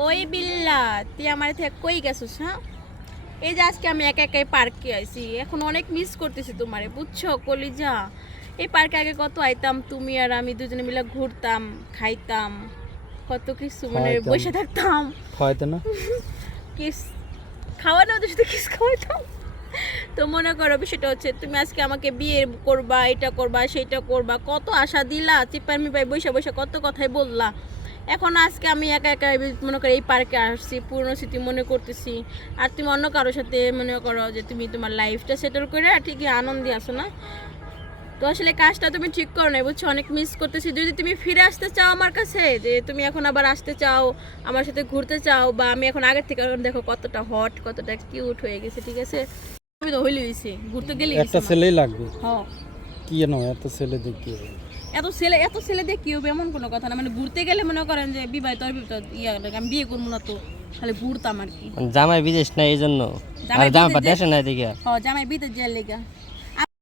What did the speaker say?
ওই বিল্লা তুই আমার থেকে কই গেছিস? হ্যাঁ, এই যে আজকে আমি একা একাই পার্কে আইছি, এখন অনেক মিস করতেছি তোমারে, বুঝছো কলিজা? এই পার্কে আগে কত আইতাম, তুমি আর আমি দুজনে মিলে ঘুরতাম, খাইতাম, কত কিছু মানে খাইতাম। বসে থাকতাম, খাওয়াইতে না? কিস খাওয়ানো ওদের সাথে কিস খাওয়াইতাম। তো মনে করো বিষয়টা হচ্ছে, তুমি আজকে আমাকে বিয়ে করবা, এটা করবা, সেটা করবা, কত আশা দিলা, চিপার মিপাই বসে বসে কত কথাই বললা। এখন আজকে আমি একা একা মনে করো এই পার্কে আসছি, পুরনো স্মৃতি মনে করতেছি, আর তুমি অন্য কারোর সাথে মনে করো যে তুমি তোমার লাইফটা সেটেল করে ঠিকই আনন্দে আসো না। তো আসলে কাজটা তুমি ঠিক করো না, বুঝছো? অনেক মিস করতেছি। যদি তুমি ফিরে আসতে চাও আমার কাছে, যে তুমি এখন আবার আসতে চাও, আমার সাথে ঘুরতে চাও, বা আমি এখন আগের থেকে এখন দেখো কতটা হট, কতটা কিউট হয়ে গেছে, ঠিক আছে? আমি তো হইলে হইছে, ঘুরতে গেলে একটা ছেলেই লাগবে। হ্যাঁ, কি জানো এত ছেলে দেখি? এত ছেলে দিয়ে কি হবে এমন কোনো কথা না, মানে ঘুরতে গেলে মনে করেন যে বিবাহিত আমি বিয়ে করবো না, তো খালি ঘুরতাম আর কি। জামাই বিদেশ না এই জন্য, আর জামাই দেশে নাই দেখে। হ্যাঁ, জামাই বিদেশ যাওয়ার লেগা।